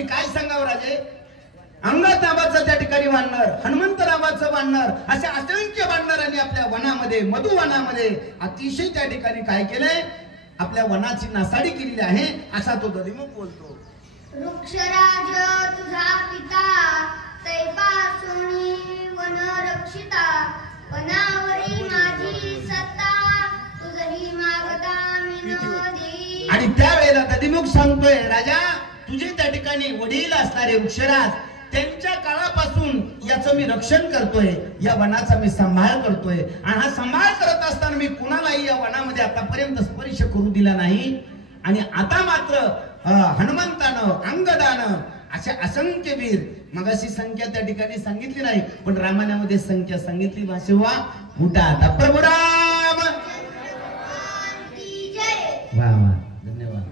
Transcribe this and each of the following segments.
मी काय सांगावं राजे? अंगद नावाचं त्या ठिकाणी वानर, हनुमंत नावाचं वानर, अशा असंख्य वानरांनी आपल्या वनामध्ये, मधुवनामध्ये अतिशय त्या ठिकाणी काय केलंय? आपल्या वनाची नासाडी केलेली आहे, असा तो दधिमुख बोलतो. वृक्षराज तुझा पिता, तैपासुनी वन रक्षिता, वनावरी माझी सत्ता, तुझही मागता मी न देई. आणि त्यावेळेला दधिमुख सांगतोय, राजा तुझे त्या ठिकाणी वडील असणारे वृक्षराज, त्यांच्या काळापासून याचं मी रक्षण करतोय, या वनाचा मी सांभाळ करतोय. आणि हा सांभाळ करत असताना मी कुणालाही या वनामध्ये आतापर्यंत स्पर्श करू दिला नाही. आणि आता मात्र हनुमंतानं, अंगदानं, अशा असंख्य वीर, मगाशी संख्या त्या ठिकाणी सांगितली नाही, पण रामायणामध्ये संख्या सांगितली. भाषेवा उठा आता प्रभू राम. वा वा, धन्यवाद.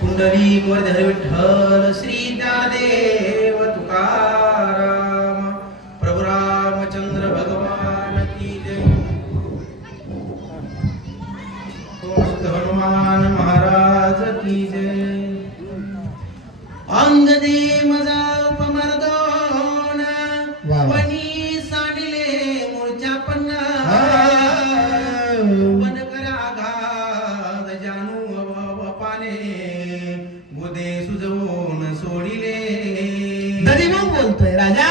पुंडलिक वरद विठ्ठल श्री ज्ञानदेव तुकाराम प्रभु रामचंद्र भगवान की जय. हनुमान महाराज की जय. अंगदे मजा उपमर्दोन वनी सांडिले मूळच्या पन्ना वन कराघात जानू बापाने गोदे सुजवून सोडिले. दधिमुख बोलतोय, राजा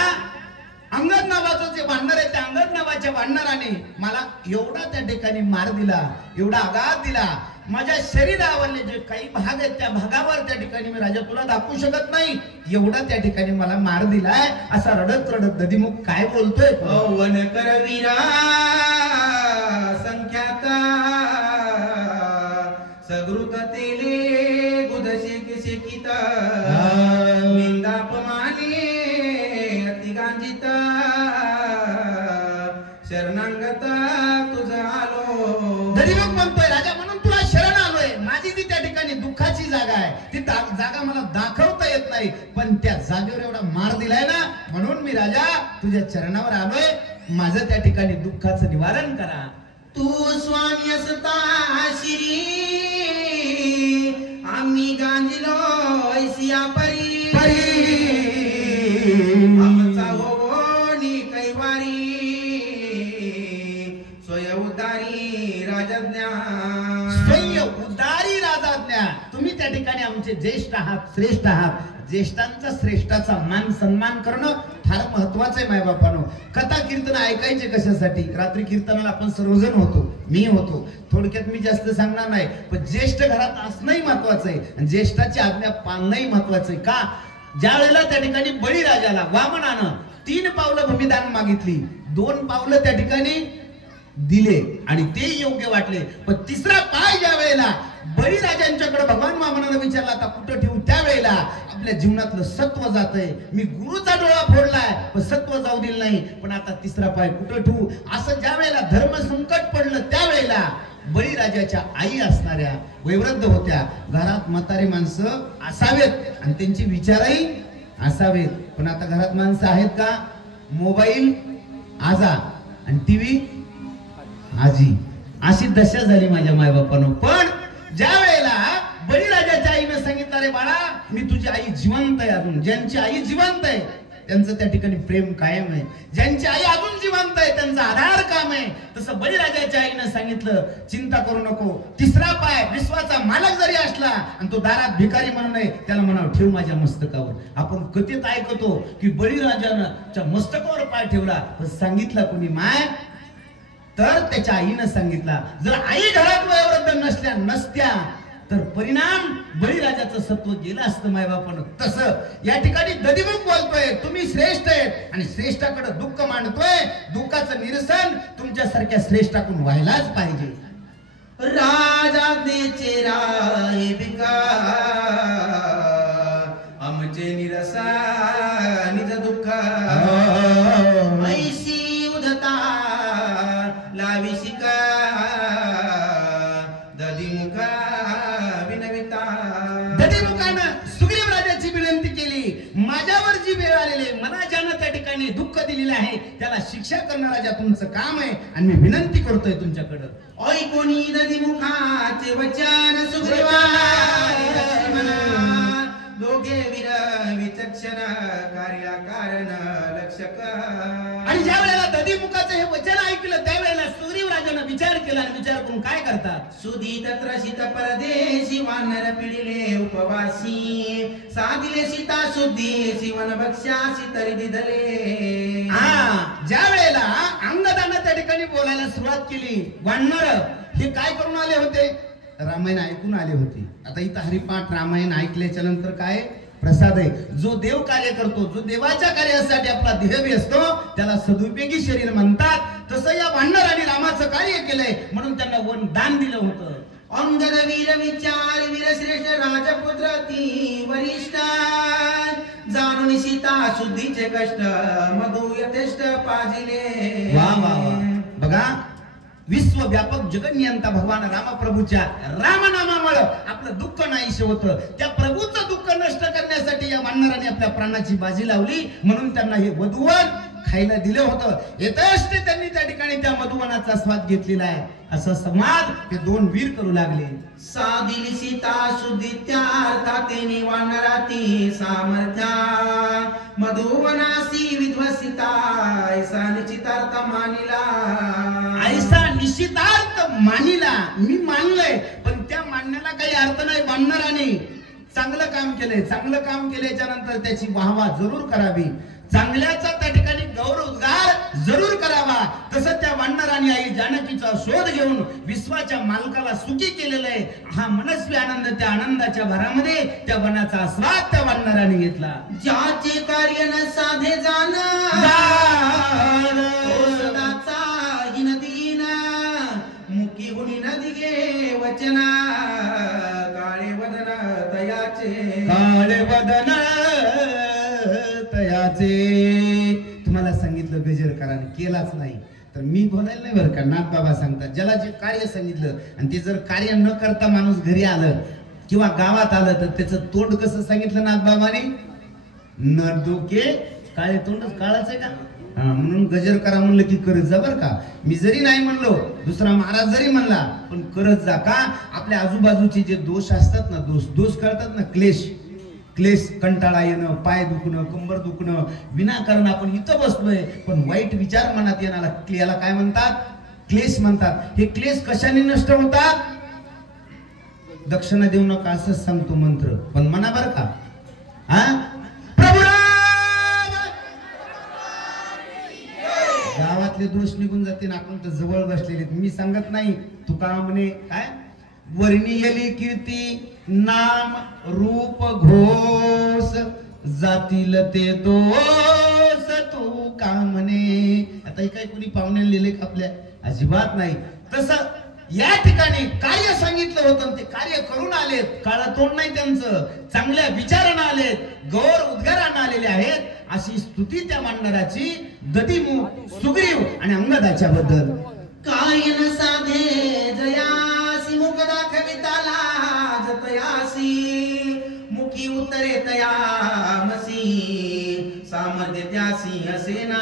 अंगद नावाचं जे वानर आहे, त्या अंगद नावाच्या वानराने मला एवढा त्या ठिकाणी मार दिला, एवढा आघात दिला. माझ्या शरीरावरले जे काही भाग आहेत त्या भागावर त्या ठिकाणी मी राजा तुला दाखवू शकत नाही, एवढा त्या ठिकाणी मला मार दिलाय. असा रडत रडत दधिमुख काय बोलतोय? वन करवीरा संख्याता सगृत तेले गुदशे शेकिता निंदापमाने अतिगांजिता शरणांगता तुझा आलो. दधिमुख म्हणतोय, राजा म्हणून तुला शरण आलोय. माझी जी त्या ठिकाणी दुःखाची जागा आहे, ती जागा मला दाखवता येत नाही, पण त्या जागेवर एवढा मार दिलाय ना, म्हणून मी राजा तुझ्या चरणावर आलोय. माझं त्या ठिकाणी दुःखाचं निवारण करा. तू स्वामी असता श्री आम्ही गांजिलो ऐसिया परी आमचा होनी कैवारी स्वय उद्धारी राजज्ञा. स्वय उद्धारी राजज्ञा. तुम्ही त्या ठिकाणी आमचे ज्येष्ठ आहात, श्रेष्ठ आहात. ज्येष्ठांचा श्रेष्ठाचा मान सन्मान करणं फार महत्वाचं आहे मायबापानो. कथा कीर्तन ऐकायचे कशासाठी? रात्री कीर्तनाला आपण सर्वजण होतो, मी होतो. थोडक्यात मी जास्त सांगणार नाही, पण ज्येष्ठ घरात असणंही महत्वाचं आहे आणि ज्येष्ठाची आज्ञा पाळणंही महत्वाचं आहे. का? ज्या वेळेला त्या ठिकाणी बळीराजाला वामनानं 3 पावलं भूमिदान मागितली, 2 पावलं त्या ठिकाणी दिले आणि ते योग्य वाटले, पण 3रा पाय ज्या वेळेला बळीराजांच्याकडे भगवान वामनानं विचारला आता कुठं ठेवू, त्यावेळेला आपल्या जीवनातलं सत्व जातंय. मी गुरुचा डोळा फोडलाय पण सत्व जाऊ दिलं नाही, पण आता 3रा पाय कुठं ठेवू, असं ज्या वेळेला धर्म संकट पडलं त्यावेळेला बळीराजाच्या आई असणाऱ्या वयोवृद्ध होत्या. घरात म्हातारी माणसं असावेत आणि त्यांचे विचारही असावेत, पण आता घरात माणसं आहेत का? मोबाईल आजा आणि टीव्ही आजी, अशी दशा झाली माझ्या मायबापानं. पण ज्या वेळेला बळीराजाच्या आईने सांगितलं, रे बाळा मी तुझी आई जिवंत आहे अजून. ज्यांची आई जिवंत आहे त्यांचं त्या ठिकाणी प्रेम कायम आहे, ज्यांची आई अजून जिवंत आहे त्यांचा आधार काम आहे. तसं बळीराजाच्या आईने सांगितलं, चिंता करू नको, 3रा पाय विश्वाचा मालक जरी असला आणि तो दारात भिकारी म्हणू नये, त्याला म्हणावं ठेव माझ्या मस्तकावर. आपण कथेत ऐकतो की बळीराजानं मस्तकावर पाय ठेवला, पण सांगितलं कोणी? माय. तर त्याच्या आईनं सांगितला. जर आई घरात वयोवृद्ध नसत्या तर परिणाम बळीराजाचं सत्व गेलं असतं मायबापानं. तसं या ठिकाणी दधिमुख बोलतोय, तुम्ही श्रेष्ठ आहेत आणि श्रेष्ठाकडे दुःख मांडतोय. दुःखाचं निरसन तुमच्यासारख्या श्रेष्ठाकडून व्हायलाच पाहिजे. राजाज्ञेचे राय बिका आमचे निरसा निज दुःख ऐशी उधता लावी शिका दिलेलं आहे त्याला शिक्षा करणं राजा तुमचं काम आहे आणि मी विनंती करतोय तुमच्याकडं ऐकोनी नदी मुखाचे वचन सुग्रीवा दोघे वीर विचक्षण कार्या कारण लक्षक. आणि ज्या वेळेला दधीमुखाचं हे वचन ऐकलं त्यावेळेला सुग्रीव राजानं विचार केला आणि विचार करून काय करतात सुधी तत्रशित परदेशी वानर पिढिले उपवासी साधिले सीता शुद्धी वन भक्ष्यासी तरी दिधले. ज्या वेळेला अंगदानं त्या ठिकाणी बोलायला सुरुवात केली वानर हे काय करून आले होते रामायण ऐकून आले होते. आता इथं हरिपाठ रामायण ऐकल्याच्या नंतर काय प्रसाद आहे. जो देव कार्य करतो जो देवाच्या कार्यासाठी आपला देह असतो त्याला सदुपयोगी शरीर म्हणतात. तसं या वानराने रामाचं कार्य केलंय म्हणून त्यांना वन दान दिलं होतं. अंगद वीर विचार वीरश्रेष्ठ राजपुत्र ती वरिष्ठ जाणून सीता शुद्धीचे कष्ट मधु यथेष्ट पाजिले. वा वा वा बघा विश्वव्यापक जगन्नियंता भगवान रामप्रभूच्या रामनामामुळे आपलं दुःख नाहीसे होतं. त्या प्रभूचं दुःख नष्ट करण्यासाठी या वानराने आपल्या प्राणाची बाजी लावली म्हणून त्यांना हे मधुवन खायला दिलं होतं. येतच ते त्यांनी त्या ठिकाणी त्या मधुवनाचा स्वाद घेतलेला आहे. असं संवाद ते दोन वीर करू लागले. साधिली सीता शुद्धी त्यार्थातेनी वानराती सामर्थ्या मधुवनासी विध्वसिता ऐसा निश्चितार्थ मानिला. ऐसा निश्चितार्थ मानिला मी मानलंय पण त्या मानण्याला काही अर्थ नाही. वानराने चांगलं काम केलंय. चांगलं काम केल्याच्या नंतर त्याची वाहवा जरूर करावी. चांगल्याचा त्या ठिकाणी गौरवोद्गार जरूर करावा. तसं त्या वानराने आई जानकीचा शोध घेऊन विश्वाच्या मालकाला सुखी केलेलं आहे. हा मनस्वी आनंद त्या आनंदाच्या भरामध्ये त्या वनाचा आस्वाद त्या वानराने घेतला. ज्याचे कार्य न साधे जाण सदाचा हिन दीन मुखी गुणी नदी गे वचना काळे वदन तयाचे काळे वदन तयाचे. तुम्हाला सांगितलं गजरकाराने केलाच नाही तर मी बोलायला नाही बरं का. नाथ बाबा सांगतात ज्याला जे कार्य सांगितलं आणि ते जर कार्य न करता माणूस घरी आलं किंवा गावात आलं तर त्याचं तोंड कसं सांगितलं नाथ बाबाने न डोके काळे तोंडच काळाच आहे का. म्हणून गजर करा म्हणलं की करत जा बर का. मी जरी नाही म्हणलो दुसरा महाराज जरी म्हणला पण करत जा का. आपल्या आजूबाजूचे जे दोष असतात ना दोष कळतात ना क्लेश कंटाळा येणं पाय दुखणं कंबर दुखणं विनाकारण आपण इथं बसलोय पण वाईट विचार मनात येणारा याला काय म्हणतात क्लेश म्हणतात. हे क्लेश कशाने नष्ट होतात. दक्षिणा देऊ नका असंच सांगतो मंत्र पण म्हणा बर का. प्रभू गावातले दोष निघून जातील. आपण तर जवळ बसलेले मी सांगत नाही. तुका म्हणे काय वर्णियली कीर्ती नाम रूप घोष जातील ते दोष तू का म्हणे. आता हे काय कोणी पाहुणे लिहिले का आपल्या अजिबात नाही. तसं या ठिकाणी कार्य सांगितलं होतं ते कार्य करून आलेत. काळा तोंड नाही त्यांचं. चांगल्या विचारानं आलेत गौर उद्गारानं आलेले आहेत. अशी स्तुती त्या वानराची दधीमुख सुग्रीव आणि अंगदाच्या बद्दल. कायन साधे जयासी मुख दाखविताला जतयासी मुखी उत्तरे तयामसी सामर्थ्य त्यासी असेना.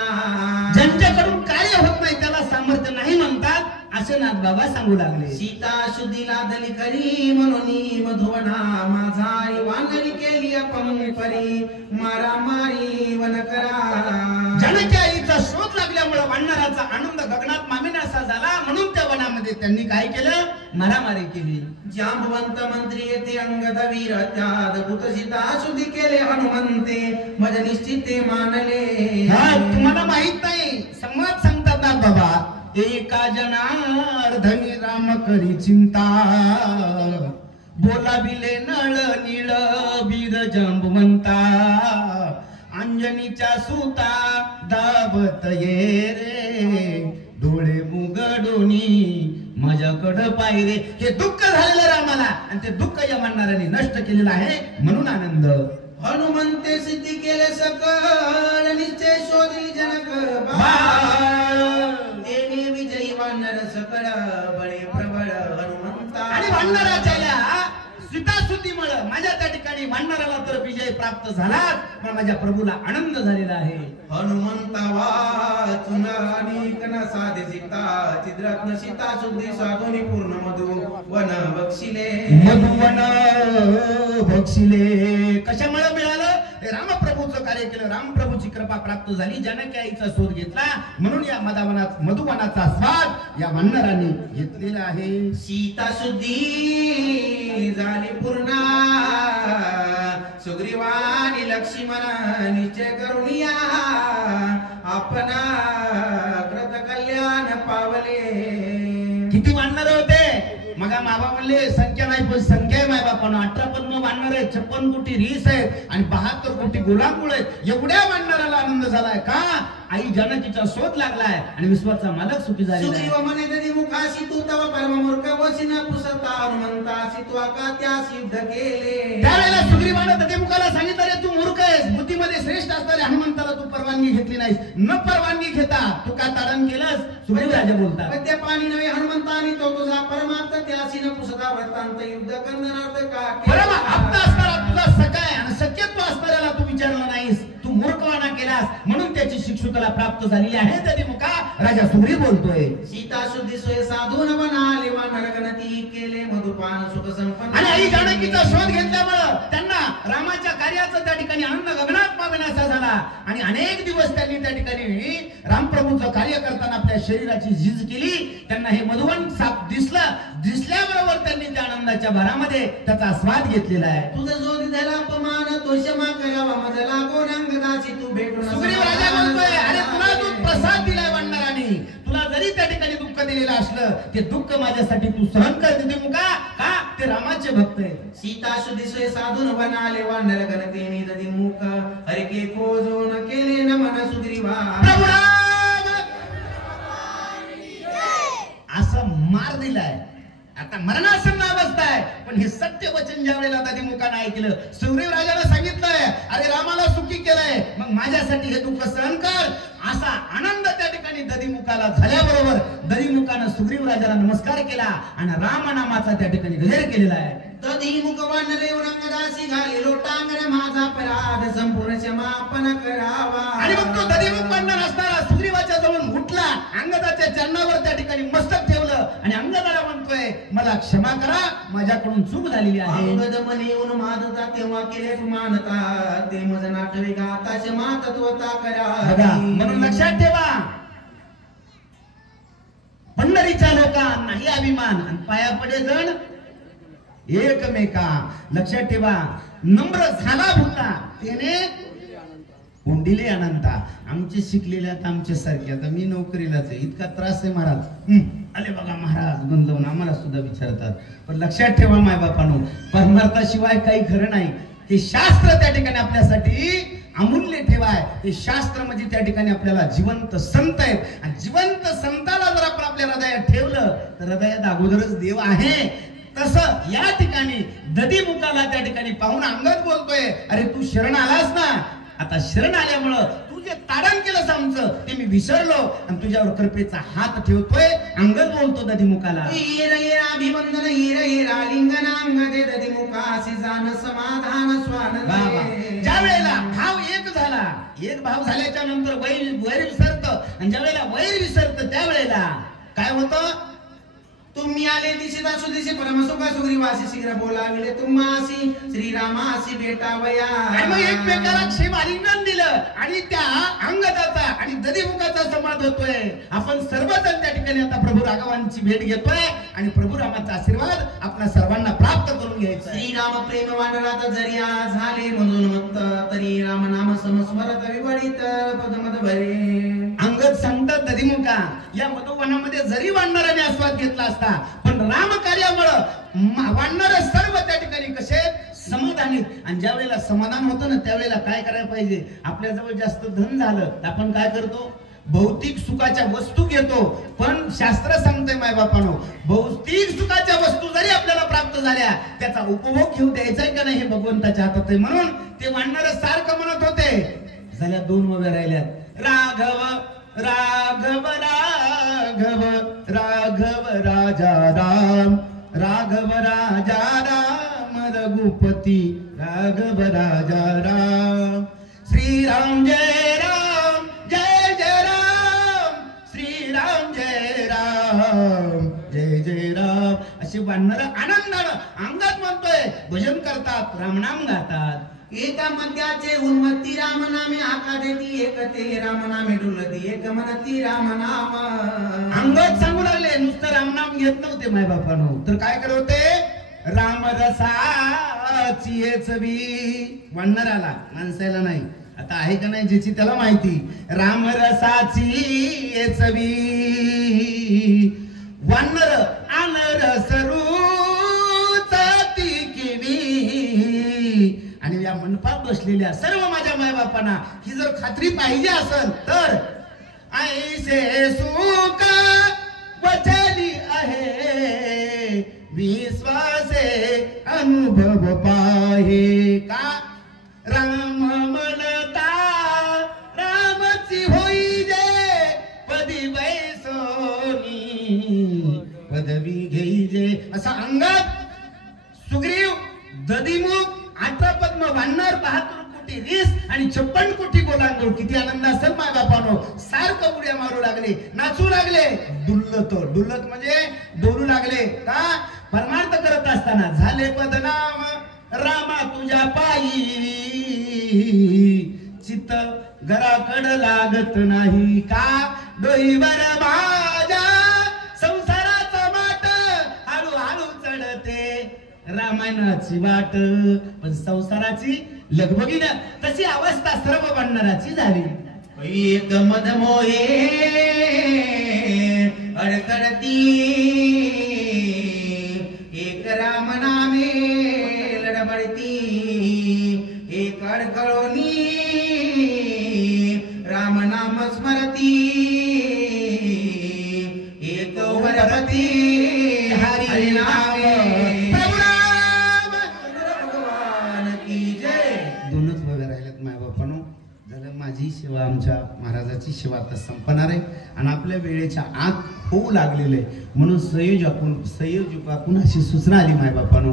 ज्यांच्याकडून कार्य होत नाही त्याला सामर्थ्य नाही म्हणतात असे नाथ बाबा सांगू लागले. सीता शुद्धीला दली करी म्हणून मधुवना माझा वानरी केली अपंपरी मारामारी वन करा. जानकी आईचा शोध लागल्यामुळे वानराचा आनंद गगनात मामिनासा झाला म्हणून त्या वनामध्ये त्यांनी काय केलं मारामारी केली. जांबवंत मंत्री येते अंगद वीर त्यादभूत सीता शुद्धी केले हनुमंते मज निश्चिते मानले. तुम्हाला माहित नाही संवाद सांगतात ना बाबा. एका जनार्दनी राम करी चिंता बोलाविले नळ नीळ वीर जांबवंता अंजनीच्या सुता दाबत ये रे डोळे मुगडोनी माझ्याकडं पाहिरे. हे दुःख झालेलं रामाला आणि ते दुःख या वानराने नष्ट केलेलं आहे म्हणून आनंद. हनुमंते सिद्धी केले सकळ निश्चय शोधली जनक देवी विजयी वानर सकळ बळे प्रबळ हनुमंता. आणि वानराच्या या सीतासुद्धीमुळे झालं, माझ्या त्या ठिकाणी वानराला तर विजय प्राप्त झालाच, पण माझ्या प्रभूला आनंद झालेला आहे. हनुमंता वाचून अनेक न साधे सीता चिद्रत्न सीता शुद्धी साधुनी पूर्ण मधु वन बक्षिले. मधुवन बक्षिले कशामुळे मिळालं? हे रामप्रभूचं कार्य केलं, रामप्रभूची कृपा प्राप्त झाली, जानकी आईचा शोध घेतला, म्हणून या मधुवनाचा स्वाद या वानरांनी घेतलेला आहे. सीता शुद्धी झाली पूर्ण सुग्रीवानी लक्ष्मण निश्चय करुनिया आपण कृत कल्याण पावले. किती वानर होते? मगा माबा म्हणले संख्या नाही, पण संख्या आहे मायबापानं. 18 वानर आहेत, 56 कोटी रीस आहेत आणि 72 कोटी गुलामकुळ आहेत. एवढ्या वानराला आनंद झालाय का? आई जानकीचा शोध लागलाय आणि विश्वाचा मालक सुखी झालेला आहे. सुग्रीव म्हणे तरी मुखाशी तू तव परम मूर्ख वशिन पुसता हनुमंतासी तू का त्या सिद्ध केले. त्यावेळेला सुग्रीवानं दधिमुखाला सांगितलं, रे तू मूर्ख आहेस, बुद्धीमध्ये श्रेष्ठ असणाऱ्या हनुमंताला तू परवानगी घेतली नाहीस. न परवानगी घेता तू काय ताडण केलंस? सुग्रीव राजा बोलतात, पण त्या पाणी नव्हे हनुमंतानी तो तुझा परमार्थ त्यासी न पुसता वृत्तांत युद्ध करणार्थ का परम आप्त असणारा तुझा सखा आहे आणि सख्यत्व असणाऱ्याला तू विचारला नाहीस, तू मूर्खवाना केलास, म्हणून त्याची शिक्षा तुला प्राप्त झालेली आहे. दधिमुखा राजा सुग्रीव बोलतोय. सीता शुद्धी सोय साधून बनाले वानर गणती केले मधुपान सुख संपन्न. आणि आई जानकीचा शोध घेतल्यामुळं त्यांना रामाच्या कार्याचा त्या ठिकाणी आनंद गगनात मावेनासा झाला आणि अनेक दिवस त्यांनी त्या ठिकाणी रामप्रभूचं कार्य करताना आपल्या शरीराची झीज केली. त्यांना हे मधुवन साप दिसल्याबरोबर त्यांनी त्या आनंदाच्या भरामध्ये त्याचा स्वाद घेतलेला आहे. तुझं जो दिला अपमान तो क्षमा करावा माझा लागो रंगदासी तू भेटून. सुग्रीव राजा म्हणतोय, अरे तुला जो प्रसाद दिलाय वानरांनी, तुला जरी त्या ठिकाणी दुःख दिलेलं असलं, ते दुःख माझ्यासाठी तू सहन कर दधिमुखा. का? ते रामाचे भक्त आहे. सीता शुद्धी सोय साधून बनाले वानर गणते दधिमुख हरे के खोजून केले नमन सुग्रीवा. प्रभू राम असं मार दिलाय, आता मरणासन्न अवस्था आहे, पण हे सत्य वचन ज्या वेळेला दधिमुखानं ऐकलं, सुग्रीव राजाला सांगितलंय, अरे रामाला सुखी केलंय, मग माझ्यासाठी हे दुःख सहन कर. असा आनंद त्या ठिकाणी दधिमुखाला झाल्याबरोबर दधिमुखानं सुग्रीव राजाला नमस्कार केला आणि रामनामाचा त्या ठिकाणी गजर केलेला आहे. दधिमुख वानर रंगदासी घाली लोटांगण माझा अपराध संपूर्ण क्षमापण करावा. आणि मग तो दधिमुख वानर असणारा सुग्रीवाच्या जवळून उठला, अंगदाच्या चरणावर त्या ठिकाणी मस्तक ठेवलं आणि अंगदाला म्हणतोय, मला क्षमा करा, माझ्याकडून चूक झालेली आहे. अंगद मने येऊन मादता तेव्हा केले मानता ते मज नाटवे गाता क्षमा तत्वता करा. म्हणून लक्षात ठेवा, पंढरीच्या लोकांना नाही अभिमान आणि पाया पडे जण एकमेका. लक्षात ठेवा, नम्र झाला भूता त्याने कोंडिले अनंता. आमचे शिकलेले आता आमच्या सारखे, आता मी नोकरीलाच आहे, इतका त्रास आहे महाराज. अरे बघा महाराज गंधवून आम्हाला सुद्धा विचारतात. पण लक्षात ठेवा मायबापानो, परमार्थाशिवाय काही खरं नाही. ते शास्त्र त्या ठिकाणी आपल्यासाठी अमूल्य ठेवाय. ते शास्त्र म्हणजे त्या ठिकाणी आपल्याला जिवंत संत आहेत आणि जिवंत संताला जर आपण आपल्या हृदयात ठेवलं तर हृदयात अगोदरच देव आहे. तसं या ठिकाणी दधिमुखाला त्या ठिकाणी पाहून अंगद बोलतोय, अरे तू शरण आलास ना, आता शरण आल्यामुळं तू जे ताडण केलंस आमचं ते मी विसरलो आणि तुझ्यावर कृपेचा हात ठेवतोय. अंगद बोलतो दधिमुखाला, अभिवंदन हिर हिरा लिंगन अंगदे दधिमुखासी जाण समाधान स्वान. ज्या वेळेला भाव एक झाला, एक भाव झाल्याच्या नंतर वैर विसरत आणि ज्या वेळेला वैर विसरत त्यावेळेला काय होतं? तुम्ही आले दिशेता सुदिशे परमसुखा सुग्रीवासी शीघ्र बोलाविले तुम्हासी श्रीरामासी भेटावया. आणि मग एकमेकाला क्षेम आलिंगन दिलं आणि त्या अंगदाचा आणि दधिमुखाचा संवाद होतोय. आपण सर्वजण त्या ठिकाणी आता प्रभू राघवांची भेट घेतोय आणि प्रभू रामाचा आशीर्वाद आपल्या सर्वांना प्राप्त करून घ्यायचा. श्रीराम प्रेम वानरात जरिया झाले म्हणून मत तरी राम नाम समस्मरत विवडित पदमद भरे. अंगद सांगतात दधिमुखा, या मधुवनामध्ये जरी वानराने आस्वाद घेतला असता, पण राम कार्यामुळे वानर सर्व त्या ठिकाणी कसे समाधानी. आणि ज्या वेळेला समाधान होतं ना त्यावेळेला काय करायला पाहिजे? आपल्या जवळ जास्त धन झालं तर आपण काय करतो? भौतिक सुखाच्या वस्तू घेतो. पण शास्त्र सांगतंय मायबापानो, भौतिक सुखाच्या वस्तू जरी आपल्याला प्राप्त झाल्या त्याचा उपभोग घेऊ द्यायचाय का नाही हे भगवंताच्या हातात आहे. म्हणून ते वानर सारखं म्हणत होते. झाल्या 2 उभ्या राहिल्यात, राघव राघव राघव राघव राजा राम, राघव राजा राम रघुपती राघव राजा राम. श्रीराम जय राम जय जय राम, श्रीराम जय राम जय जय राम. अशी वानर आनंदानं अंगात म्हणतोय, भजन करतात, रामनाम गातात. एका मध्याचे उन्मत्ती राम नामे आका देती एकते राम नामे डुलती एक म्हणती राम नाम. अंगात सांगू लागले, नुसतं रामनाम घेत नव्हते माय बापानो, तर काय करत होते, राम रसाची चवी. वानराला, माणसाला नाही. आता आहे का नाही ज्याची त्याला माहिती. राम रसाची चवी वानर आनरस रुचती किवी. आणि या मंडपात बसलेल्या सर्व माझ्या मायबापांना ही जर खात्री पाहिजे असेल तर ऐसे सुख वचली आहे, विश्वासे अनुभव पाहे. का राम म्हणता रामची होई जे, पदी बैसोनी पदवी घेई जे. असा अंगात सुग्रीव, दधिमुख, 18 पद्म, वानर, 72 कोटी रीस आणि 56 कोटी गोलांगोळ. किती आनंद असेल माय बापानो. सारखं उड्या मारू लागले, नाचू लागले. डुल्लत म्हणजे डोलू लागले. का परमार्थ करत असताना झाले बदनाम रामा तुझ्या पायी, चित्त घराकड लागत नाही. का डोईवर माझ्या संसाराचा माट हळूहळू चढते रामायणाची वाट. पण संसाराची लगबगीनं तशी अवस्था सर्व वानराची झाली. एक मदमोहे अडकडती एक राम नामे लडबडती. एक अडकळोनी राम नाम स्मरती एक वरपती हरी नाम. भगवान की जय. दोनच वगैरे राहिलेत माय बापानो. झालं माझी सेवा, आमच्या महाराजाची सेवा तर संपणार आहे आणि आपल्या वेळेच्या आत होऊ लागलेले. म्हणून संयोजकातून अशी सूचना आली माय बापानो.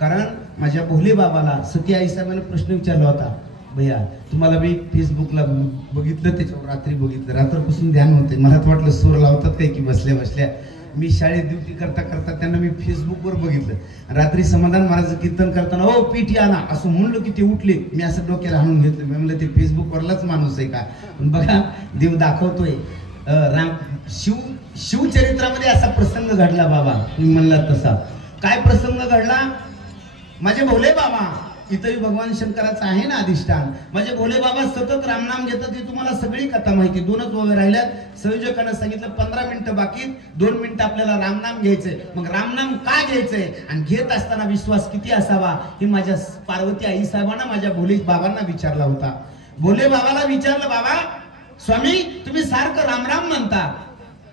कारण माझ्या भोले बाबाला सती आई साहेबांना प्रश्न विचारला होता, भैया तुम्हाला मी फेसबुकला बघितलं, त्याच्यावर रात्री बघितलं, रात्रपासून ध्यान होते. मला तर वाटलं सूर लावतात काय की बसल्या बसल्या. मी शाळेत ड्युटी करता करता त्यांना मी फेसबुकवर बघितलं. रात्री समाधान महाराज कीर्तन करताना ओ पीठी आणा असं म्हणलं की ते उठले. मी असं डोक्याला हाणून घेतलं. मी म्हणलं ते फेसबुकवरलाच माणूस आहे का. पण बघा देव दाखवतोय. शिवचरित्रामध्ये असा प्रसंग घडला बाबा, तुम्ही म्हणला तसा. काय प्रसंग घडला. माझे भोले बाबा, इथंही भगवान शंकराचं आहे ना अधिष्ठान. माझे भोले बाबा सतत रामनाम घेतात. ही तुम्हाला सगळी कथा माहिती. दोनच वगैरे राहिल्यात. संयोजकांना सांगितलं 15 मिनिटं बाकी, 2 मिनिटं आपल्याला रामनाम घ्यायचंय. मग रामनाम का घ्यायचंय आणि घेत असताना विश्वास किती असावा हे माझ्या पार्वती आई साहेबांना माझ्या भोले बाबांना विचारला होता. भोले बाबाला विचारलं, बाबा स्वामी तुम्ही सारखं रामराम म्हणता.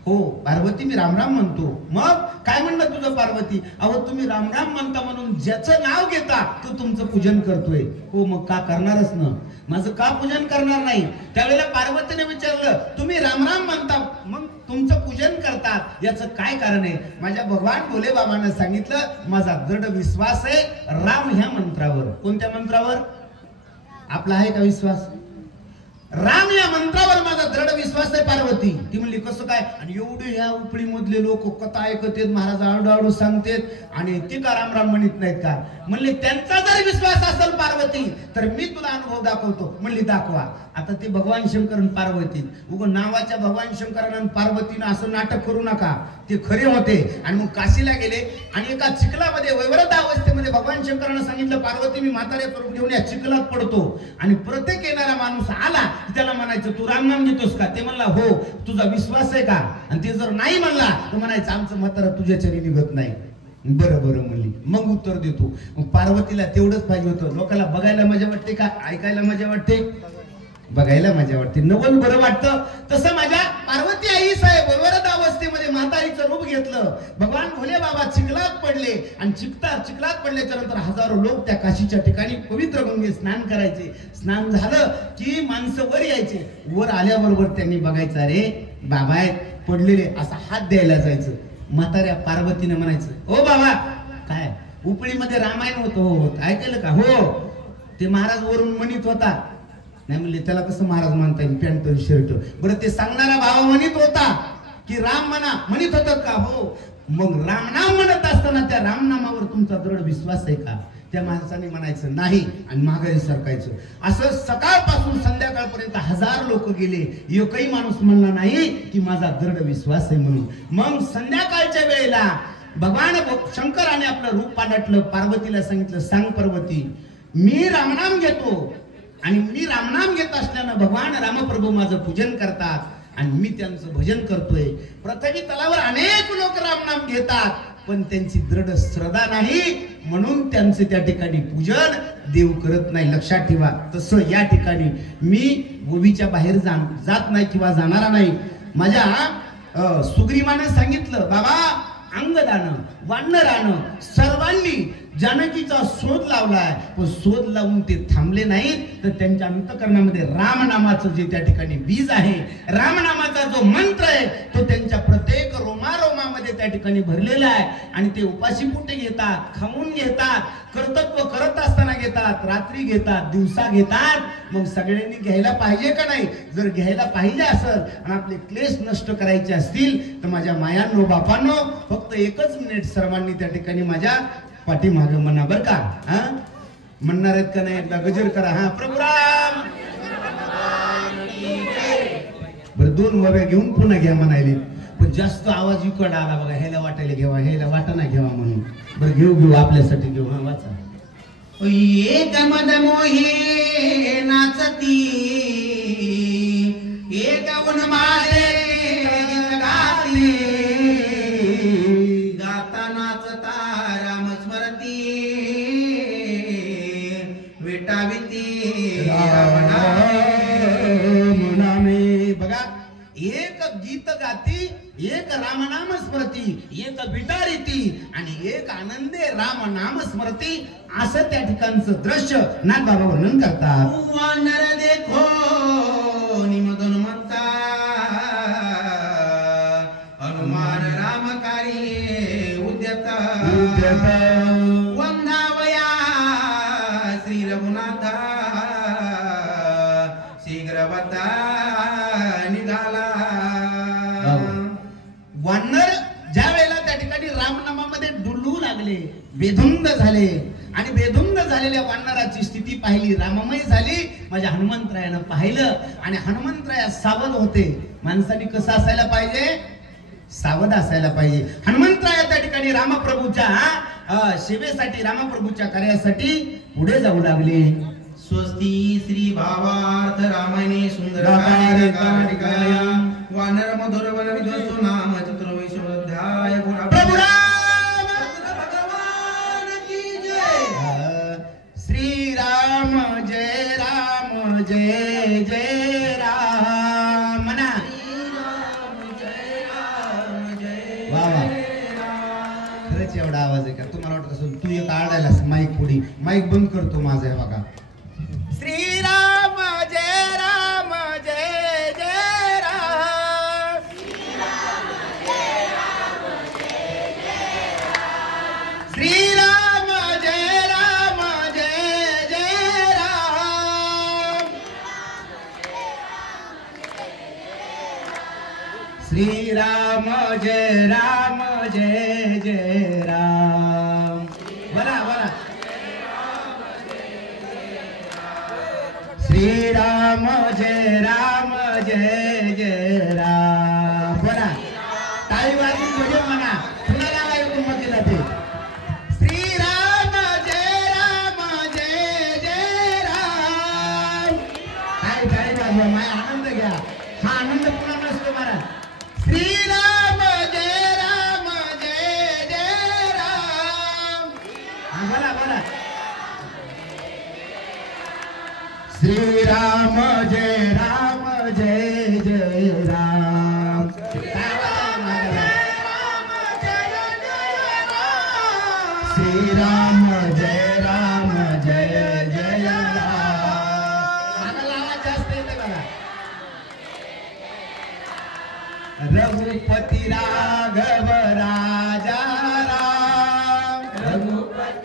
हो पार्वती मी रामराम म्हणतो. मग काय म्हणलं तुझं पार्वती. अहो तुम्ही रामराम म्हणता म्हणून ज्याचं नाव घेता तो तुमचं पूजन करतोय. हो मग का करणारच ना, माझं का पूजन करणार नाही. त्यावेळेला पार्वतीने विचारलं तुम्ही रामराम म्हणता मग तुमचं पूजन करतात याचं काय कारण आहे. माझ्या भगवान भोले बाबांना सांगितलं माझा दृढ विश्वास आहे राम ह्या मंत्रावर. कोणत्या मंत्रावर. आपला आहे का विश्वास. राम या मंत्रावर माझा दृढ विश्वास आहे पार्वती. ती म्हणली कसं काय. आणि एवढे ह्या उपळी मधले लोक कथा ऐकतेत, महाराज आडू सांगतेत आणि ती का राम राम म्हणत नाहीत का. म्हणले त्यांचा जर विश्वास असेल पार्वती तर मी तुला अनुभव दाखवतो. म्हणली दाखवा. आता ते भगवान शंकर पार्वती उग नावाच्या भगवान शंकरानं पार्वतीनं असं नाटक करू नका. ते खरे होते. आणि मग काशीला गेले आणि एका चिखलामध्ये वैवरत अवस्थेमध्ये भगवान शंकरानं सांगितलं पार्वती मी म्हातारे स्वरूप घेऊन या चिखलात पडतो आणि प्रत्येक येणारा माणूस आला त्याला म्हणायचं तू रामनाम घेतोस का. ते म्हणला हो. तुझा विश्वास आहे का. आणि ते जर नाही म्हणला तर म्हणायचं आमचं म्हातारा तुझ्या चरी निघत नाही. बरं बरं म्हणली. मग उत्तर देतो. मग पार्वतीला तेवढंच पाहिजे होतं. लोकांना बघायला मजा वाटते का ऐकायला मजा वाटते. बघायला मजा वाटते. नवल बरं वाटतं. तसं माझ्या पार्वती आई साहेब वैवरत अवस्थेमध्ये म्हातारीचं रूप घेतलं. भगवान भोले बाबा चिखलात पडले आणि चिखलात पडल्याच्या नंतर हजारो लोक त्या काशीच्या ठिकाणी पवित्र गंगेत स्नान करायचे. स्नान झालं की माणसं वर यायचे. वर आल्याबरोबर त्यांनी बघायचं अरे बाबा आहेत पडलेले असा हात द्यायला जायचं. म्हाताऱ्या पार्वतीने म्हणायचं ओ बाबा काय उपळीमध्ये रामायण होतं ऐकलं का? हो, ते महाराज वरून म्हणत होता. नाही म्हणले त्याला कसं महाराज म्हणता येईल, पॅन्ट शर्ट. बरं, ते सांगणारा भावा म्हणत होता की राम म्हणत होतात का? हो. मग रामनाम म्हणत असताना त्या रामनामावर तुमचा दृढ विश्वास आहे का? त्या माणसाने म्हणायचं नाही आणि माघारी सरकायचं. असं सकाळपासून संध्याकाळपर्यंत 1000 लोक गेले, एकही माणूस म्हणला नाही की माझा दृढ विश्वास आहे म्हणून. मग संध्याकाळच्या वेळेला भगवान शंकराने आपलं रूप पालटलं, पार्वतीला सांगितलं, सांग पार्वती, मी रामनाम घेतो आणि मी रामनाम घेत असल्यानं भगवान रामप्रभू माझं पूजन करतात आणि मी त्यांचं भजन करतोय. पृथ्वी तलावर अनेक लोक रामनाम घेतात पण त्यांची दृढ श्रद्धा नाही म्हणून त्यांचे त्या ठिकाणी पूजन देव करत नाही. लक्षात ठेवा. तसं या ठिकाणी मी गोवीच्या बाहेर जात नाही किंवा जाणारा नाही. माझ्या सुग्रीवानं सांगितलं, बाबा अंगदानं वानरानं सर्वांनी जानकीचा शोध लावलाय, पण शोध लावून ते थांबले नाहीत. तर त्यांच्या अंतकरणामध्ये रामनामाचं जे त्या ठिकाणी बीज आहे, रामनामाचा जो मंत्र आहे तो त्यांच्या प्रत्येक रोमारोमामध्ये त्या ठिकाणी भरलेला आहे. आणि ते उपाशीपोटी घेतात, खाऊन घेतात, कर्तव्य करत असताना घेतात, रात्री घेतात, दिवसा घेतात. मग सगळ्यांनी घ्यायला पाहिजे का नाही? जर घ्यायला पाहिजे असेल आणि आपले क्लेश नष्ट करायचे असतील तर माझ्या मायांनो बापांनो फक्त एकच मिनिट सर्वांनी त्या ठिकाणी माझ्या पाठीमागे म्हणा बरं का. हा, म्हणणार आहेत का नाही? एकदा गजर करा. हा, प्रभू राम. बरं, 2 वव्या घेऊन पुन्हा घ्या म्हणायले, पण जास्त आवाज इकडे आला बघा, ह्याला वाटायला घेवा, ह्याला वाटाणा घेवा म्हणून. बरं, घेऊ आपल्यासाठी घेऊ. हा, वाचा. एक मद मोहे नाचती, एक उन्मादे गाती, गाता नाचता राम स्मरती, विटाविती रामनामे. बघा, एक गीत गाती, एक रामनाम स्मृती, एक विटारिती आणि एक आनंदे राम नाम स्मृती. असं त्या ठिकाणचं दृश्य नागबाबा वर्णन करतात. वानर देखो निमदन म्हणता, हनुमान रामकारी उद्यत, वंदावया श्री रघुनाथा, शीघ्रवता निघाला. वानर ज्या वेळेला त्या ठिकाणी रामनामामध्ये डुलू लागले, बेधुंद झाले आणि बेधुंद झालेल्या वानराची स्थिती पाहिली, राममय झाली. माझ्या हनुमंतरायानं पाहिलं आणि हनुमंतराया सावध होते. माणसाने कसं असायला पाहिजे? सावध असायला पाहिजे. हनुमंतराया त्या ठिकाणी रामप्रभूच्या सेवेसाठी, रामप्रभूच्या कार्यासाठी पुढे जाऊ लागले. स्वस्ती श्री भावार्थ रामायणे सुंदर वानर मधुर वन विध्वंसो नाम चतुर्विंशोऽध्याय. प्रभु राम भगवान की जय. श्री राम जय राम जय जय राम म्हणा. वा वा, खरंच एवढा आवाज आहे का? तुम्हाला वाटत असेल तू एक आडायलास माईक पुढे, माईक बंद करतो माझा. हे बघा, श्री राम जय राम जय जय राम, श्री राम जय राम जय जय राम, श्री राम जय राम जय जय राम, श्री राम जय राम जय जय राम. बरा बरा, श्री राम जय राम जय जय राम. बरा, टाळी वाजून भजन म्हणा, तुला गावा येतो मधीला ते. श्री राम जय राम जय जय राम. टाळी वाजवा, माझा आनंद घ्या. हा आनंद पुन्हा नसतो महाराज. श्री राम जय राम जय जय राम. हा, बोला बोला. श्री राम जय राम जय जय राम. श्री राम जय राम जय जय राम. जास्त येते बघा. रघुपती राघव राजा राम, रघुपती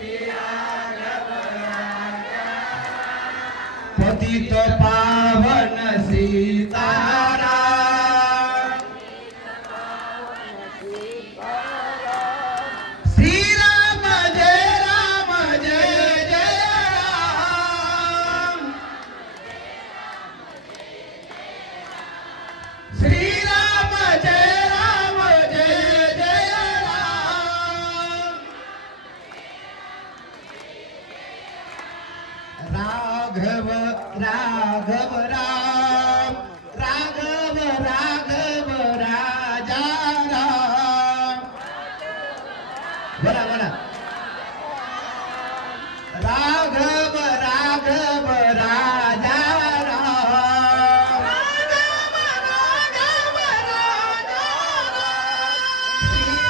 पतित पावन सीताराम श्रीराम जय राम जय जय राम श्रीराम जय राम जय जय राम राघव राघव राम राघव राघव राजा राम बोला बोला राघव राघव राजा राम राघव राघव राजा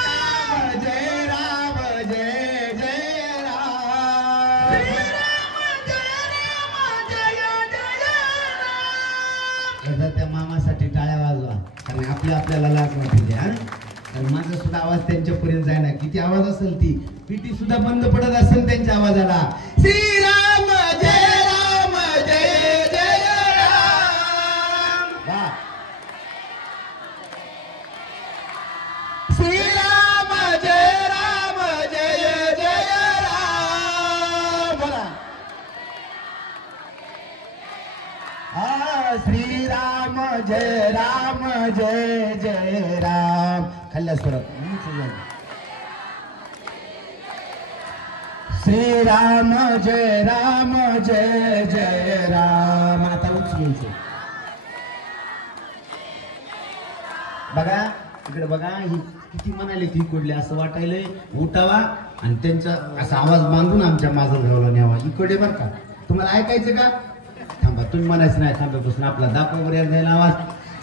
राम श्रीराम जय जय राम एकदा त्या मामासाठी टाळ्या वाजवा कारण आपल्याला लाज वाटते हा तर माझा सुद्धा आवाज त्यांच्यापर्यंत जाय ना किती आवाज असेल ती पिटी सुद्धा बंद पडत असेल त्यांच्या आवाजाला श्रीराम जय राम जय जय राम वा श्रीराम जय राम जय जय राम बोला श्रीराम जय राम जय जय राम खाल्ल्या स्वरात श्रीराम जय राम जय जय राम आता उचलून बघा इकडे बघा ही किती म्हणाले ती कुठले असं वाटायलंय उठावा आणि त्यांचा असा आवाज बांधून आमच्या माझं घराला न्यावा इकडे बरं का तुम्हाला ऐकायचं का थांबा तुम्ही म्हणायचं नाही थांब्यापासून आपला दाखवा बरं द्यायला आवाज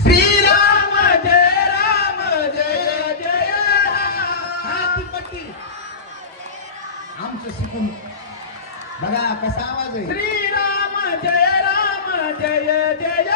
श्रीराम जय राम जय जय राम आमचं शिकून बघा कसा आवाज आहे श्रीराम जय राम जय जय